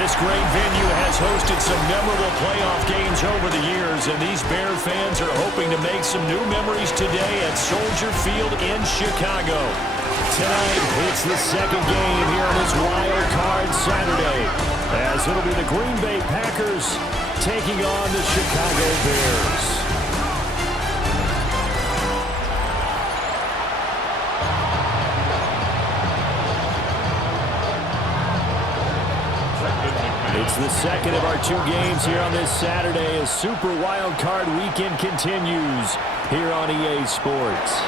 This great venue has hosted some memorable playoff games over the years, and these Bear fans are hoping to make some new memories today at Soldier Field in Chicago. Tonight, it's the second game here on this Wild Card Saturday, as it'll be the Green Bay Packers taking on the Chicago Bears. It's the second of our two games here on this Saturday as Super Wild Card Weekend continues here on EA Sports.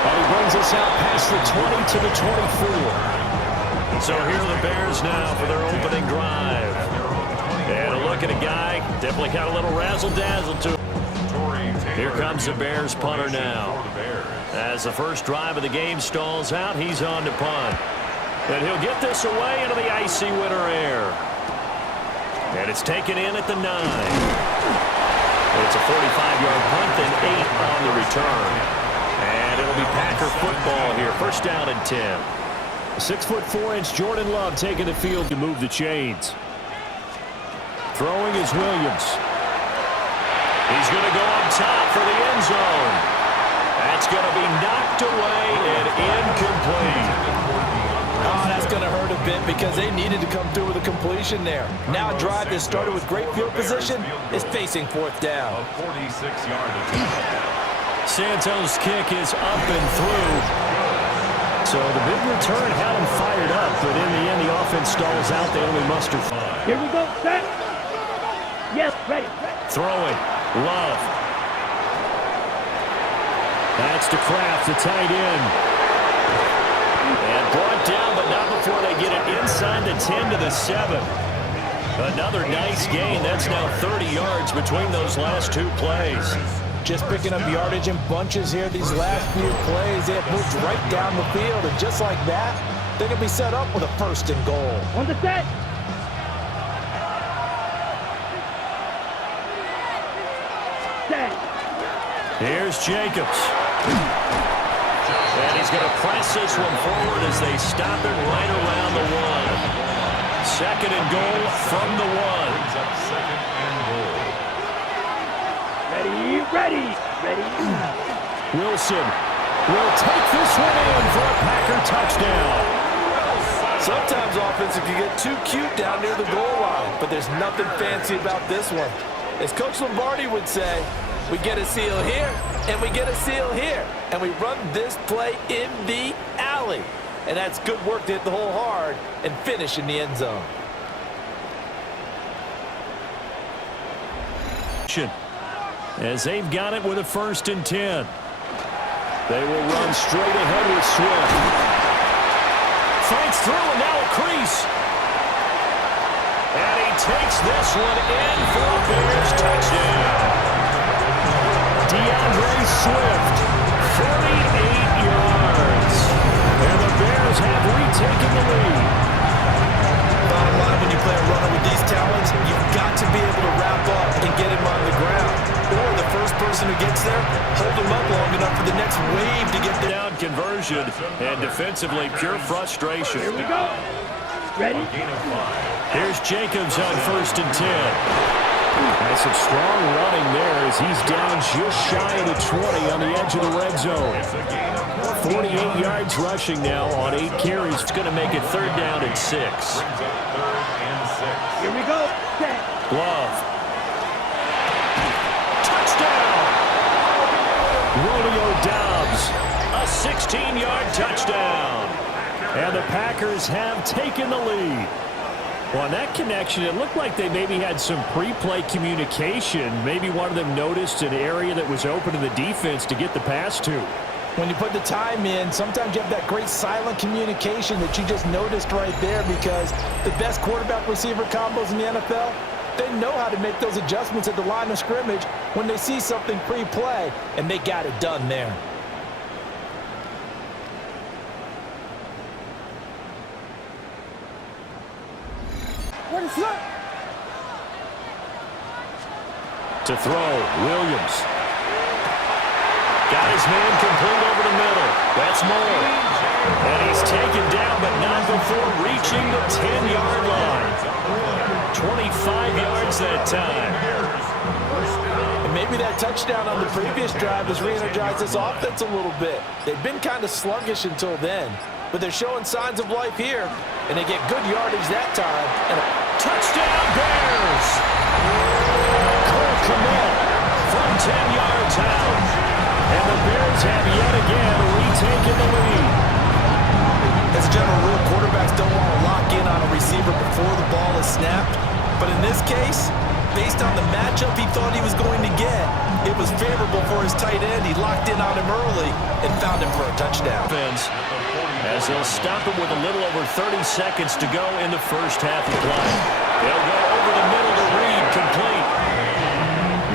And he brings us out past the 20 to the 24. So here are the Bears now for their opening drive. And a look at a guy, definitely got a little razzle-dazzle to him. Here comes the Bears punter now. As the first drive of the game stalls out, he's on to punt. And he'll get this away into the icy winter air. And it's taken in at the 9. It's a 45-yard punt, then 8 on the return. And it'll be Packer football here. First down and 10. 6'4" Jordan Love taking the field to move the chains. Throwing is Williams. He's going to go up top for the end zone. That's going to be knocked away and incomplete. Oh, that's going to hurt a bit because they needed to come through with a completion there. Now a drive that started with great field position is facing fourth down. Santos' kick is up and through. So the big return had him fired up, but in the end the offense stalls out. They only muster 5. Here we go, set. Yes, ready. Throwing, Love. That's to Kraft, the tight end. And brought down, but not before they get it inside the 10 to the 7. Another nice gain. That's now 30 yards between those last two plays. Just picking up yardage in bunches here these last few plays. They have moved right down the field, and just like that, they can be set up with a first and goal. On the set. Set. Here's Jacobs. And he's going to press this one forward as they stop it right around the 1. Second and goal from the 1. Ready. Wilson will take this one in for a Packer touchdown. Sometimes offenses can get too cute down near the goal line, but there's nothing fancy about this one. As Coach Lombardi would say, we get a seal here, and we get a seal here. And we run this play in the alley. And that's good work to hit the hole hard and finish in the end zone. As they've got it with a first and 10. They will run straight ahead with Swift. Fights through and now a crease. And he takes this one in for a Bears touchdown. DeAndre Swift, 48 yards. And the Bears have retaken the lead. Bottom line, when you play a runner with these talents, you've got to be able to wrap up and get him on the ground. Or the first person who gets there, hold him up long enough for the next wave to get there. Down conversion and defensively pure frustration. Here we go. Ready. Here's Jacobs on first and 10. That's some strong running there as he's down just shy of the 20 on the edge of the red zone. 48 yards rushing now on 8 carries. It's going to make it third down and 6. Here we go. Set. Love. Touchdown! Romeo Doubs, a 16-yard touchdown. And the Packers have taken the lead. Well, on that connection, it looked like they maybe had some pre-play communication. Maybe one of them noticed an area that was open to the defense to get the pass to. When you put the time in, sometimes you have that great silent communication that you just noticed right there, because the best quarterback-receiver combos in the NFL, they know how to make those adjustments at the line of scrimmage when they see something pre-play, and they got it done there. What is that? To throw, Williams. Got his man complete over the middle. That's Moore. And he's taken down, but not before reaching 10-yard line. 25 yards that time. And maybe that touchdown on the previous drive has re-energized this offense a little bit. They've been kind of sluggish until then, but they're showing signs of life here, and they get good yardage that time. And a touchdown, Bears! Cole Kmet from 10 yards out. And the Bears have yet again retaken the lead. As a general rule, quarterbacks don't want to lock in on a receiver before the ball is snapped. But in this case, based on the matchup he thought he was going to get, it was favorable for his tight end. He locked in on him early and found him for a touchdown. As they'll stop him with a little over 30 seconds to go in the first half of play. They'll go over the middle to Reed, complete.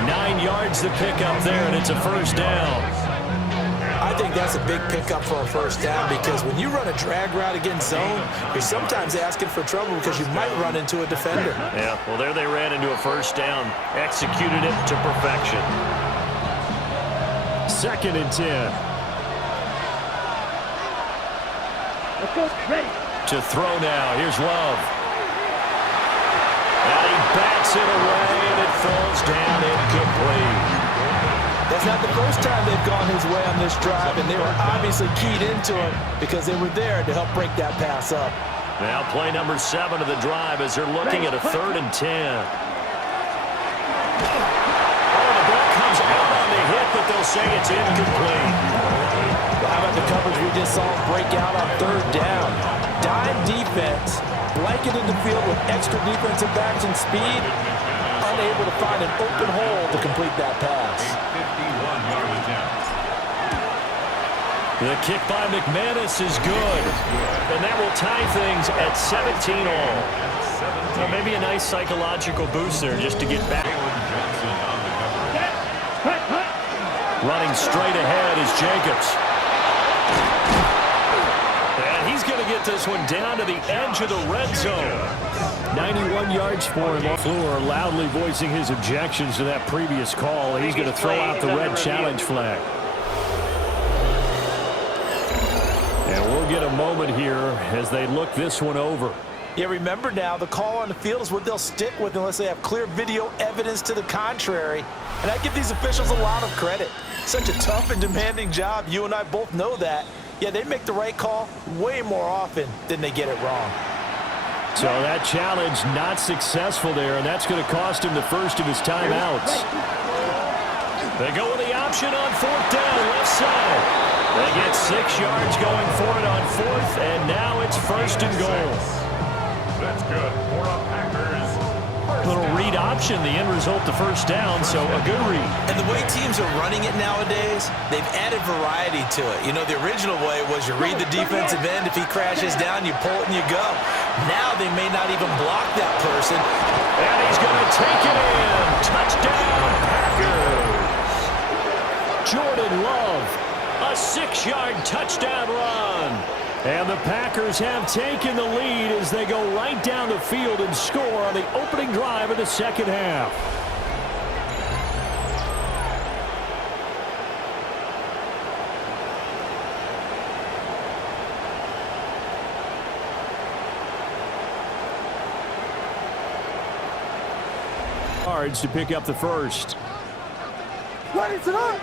9 yards to pick up there, and it's a first down. I think that's a big pickup for a first down because when you run a drag route against zone, you're sometimes asking for trouble because you might run into a defender. Yeah, well, there they ran into a first down. Executed it to perfection. 2nd and 10. Let's go, ready. To throw now. Here's Love. And he bats it away, and it falls down incomplete. That's not the first time they've gone his way on this drive, and they were obviously keyed into it because they were there to help break that pass up. Now play number 7 of the drive as they're looking at a 3rd and 10. Oh, the ball comes out on the hit, but they'll say it's incomplete. Well, how about the coverage we just saw break out on 3rd down? Dime defense, blanketed the field with extra defensive backs and speed, unable to find an open hole to complete that pass. The kick by McManus is good, and that will tie things at 17 all. Well, maybe a nice psychological boost there just to get back. Running straight ahead is Jacobs. And he's going to get this one down to the edge of the red zone. 91 yards for him. LaFleur loudly voicing his objections to that previous call. He's going to throw out the red challenge flag. And we'll get a moment here as they look this one over. Yeah, remember now, the call on the field is what they'll stick with unless they have clear video evidence to the contrary. And I give these officials a lot of credit. Such a tough and demanding job. You and I both know that. Yeah, they make the right call way more often than they get it wrong. So that challenge not successful there, and that's going to cost him the first of his timeouts. They go with the option on 4th down, left side. They get 6 yards going for it on 4th, and now it's 1st and goal. That's good for a Packers. Little read option, the end result, the first down, so a good read. And the way teams are running it nowadays, they've added variety to it. You know, the original way was you read the defensive end. If he crashes down, you pull it and you go. Now they may not even block that person. And he's going to take it in. Touchdown, Packers. Jordan Love, a 6-yard touchdown run. And the Packers have taken the lead as they go right down the field and score on the opening drive of the second half. Yards to pick up the first. What is it up?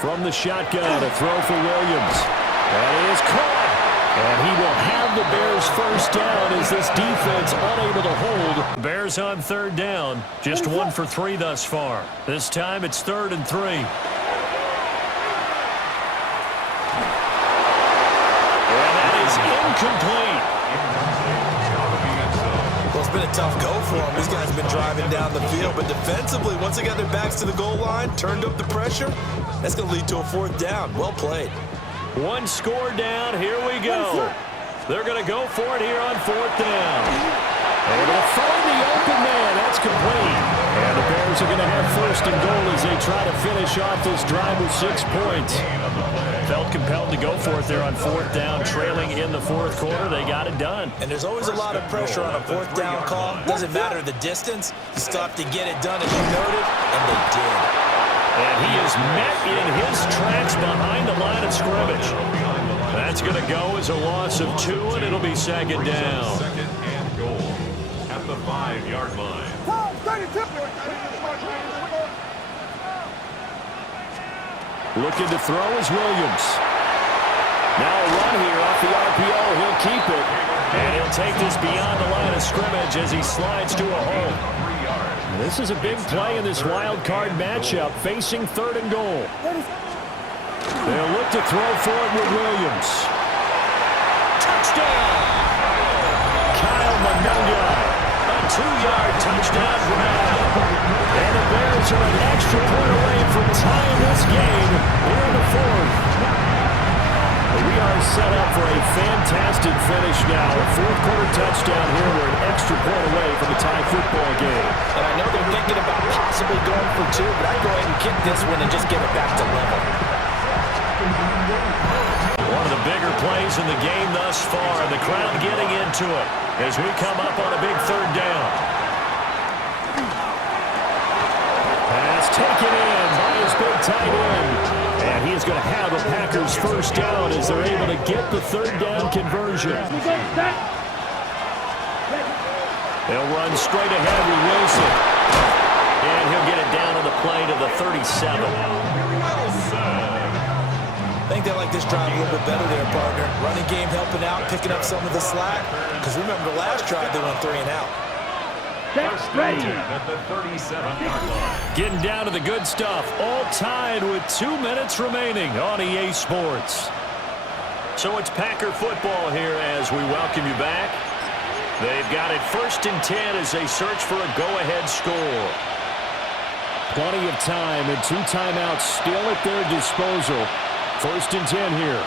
From the shotgun, a throw for Williams. And it is caught. And he will have the Bears first down as this defense unable to hold. Bears on 3rd down. Just 1 for 3 thus far. This time it's 3rd and 3. And that is incomplete. Well, it's been a tough go for them. These guys have been driving down the field, but defensively, once they got their backs to the goal line, turned up the pressure, that's going to lead to a 4th down. Well played. 1 score down. Here we go. They're going to go for it here on 4th down. Able to find the open man. That's complete. And the Bears are going to have 1st and goal as they try to finish off this drive with 6 points. Felt compelled to go for it there on 4th down, trailing in the 4th quarter. They got it done. And there's always a lot of pressure on a 4th down call. Doesn't matter the distance. You still have to get it done, as you noted, and they did. And he is met in his tracks behind the line of scrimmage. That That's going to go as a loss of 2, and it'll be second down. Second and goal at the 5-yard line. Looking to throw is Williams. Now a run here off the RPO. He'll keep it. And he'll take this beyond the line of scrimmage as he slides to a hole. This is a big play in this wild card matchup, facing 3rd and goal. They'll look to throw for it with Williams. Touchdown! Kyle Monunga. A 2-yard touchdown grab. And the Bears are an extra point away from tying this game here in the 4th. We are set up for a fantastic finish now. A 4th-quarter touchdown here. We're an extra point away from a tie football game. And I know they're thinking about possibly going for 2, but I'd go ahead and kick this one and just get it back to level. One of the bigger plays in the game thus far. The crowd getting into it as we come up on a big 3rd down. Pass taken in by his big tight end. And he's going to have a Packers first down as they're able to get the 3rd down conversion. They'll run straight ahead with Wilson. And he'll get it down on the play to the 37. I think they like this drive a little bit better there, partner. Running game helping out, picking up some of the slack. Because remember, the last drive they went 3 and out. Ready. At the 37-yard line. Getting down to the good stuff. All tied with 2 minutes remaining on EA Sports. So it's Packer football here as we welcome you back. They've got it 1st and 10 as they search for a go-ahead score. Plenty of time and 2 timeouts still at their disposal. 1st and 10 here.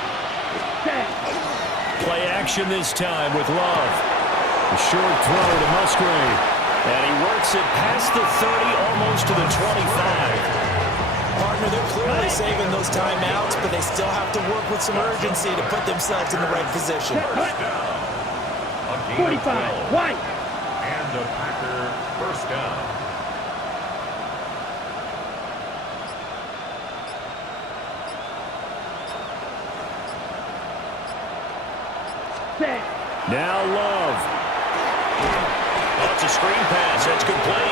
Play action this time with Love. A short throw to Musgrave. And he works it past the 30, almost to the 25. Partner, they're clearly saving those timeouts, but they still have to work with some urgency to put themselves in the right position. 45, White. And the Packer first down. Now Love. Oh, it's a screen pass. That's good play.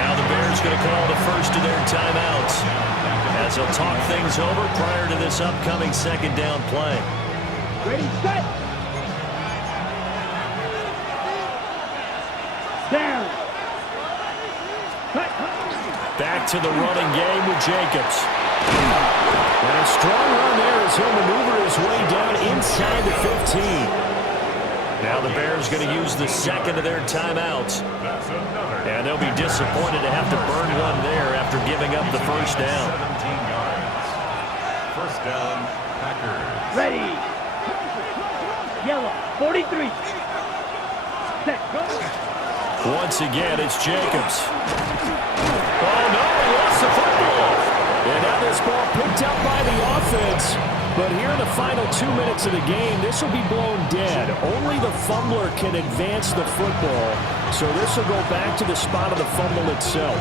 Now the Bears going to call the first of their timeouts as they'll talk things over prior to this upcoming 2nd down play. Ready, set. Down. Back to the running game with Jacobs. And a strong run there as he'll maneuver his way down inside the 15. Now the Bears going to use the 2nd of their timeouts. And they'll be disappointed to have to burn one there after giving up the first down. 17 yards. First down, Packers. Ready. Yellow, 43. Set, go. Once again, it's Jacobs. Oh, no, he lost the football. And now this ball picked up by the offense. But here in the final 2 minutes of the game, this will be blown dead. Only the fumbler can advance the football. So this will go back to the spot of the fumble itself.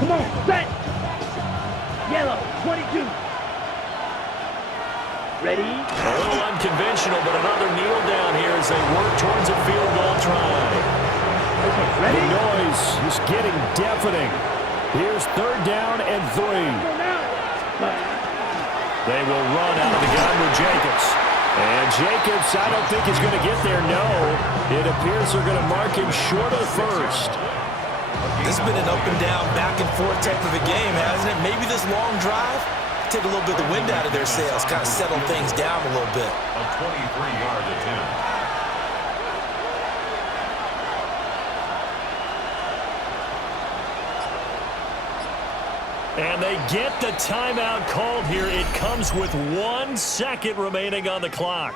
Come on, set. Yellow, 22. Ready? A little unconventional, but another kneel down here as they work towards a field goal try. Ready? The noise is getting deafening. Here's 3rd down and 3. They will run out of the gun with Jacobs. And Jacobs, I don't think is going to get there, no. It appears they're going to mark him short of first. This has been an up and down, back and forth type of a game, hasn't it? Maybe this long drive take a little bit of the wind out of their sails, kind of settle things down a little bit. A 23-yard attempt. And they get the timeout called here. It comes with 1 second remaining on the clock.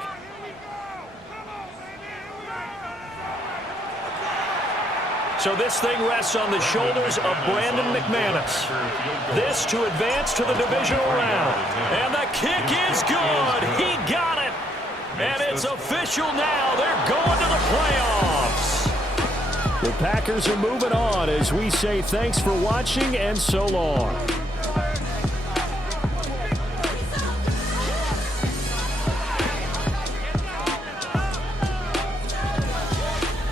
So this thing rests on the shoulders of Brandon McManus. This to advance to the divisional round. And the kick is good. He got it. And it's official now. They're going to the playoffs. The Packers are moving on as we say thanks for watching and so long.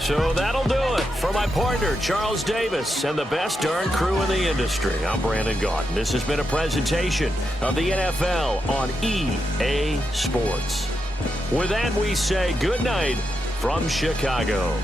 So that'll do it for my partner, Charles Davis, and the best darn crew in the industry. I'm Brandon Gaudin. This has been a presentation of the NFL on EA Sports. With that, we say good night from Chicago.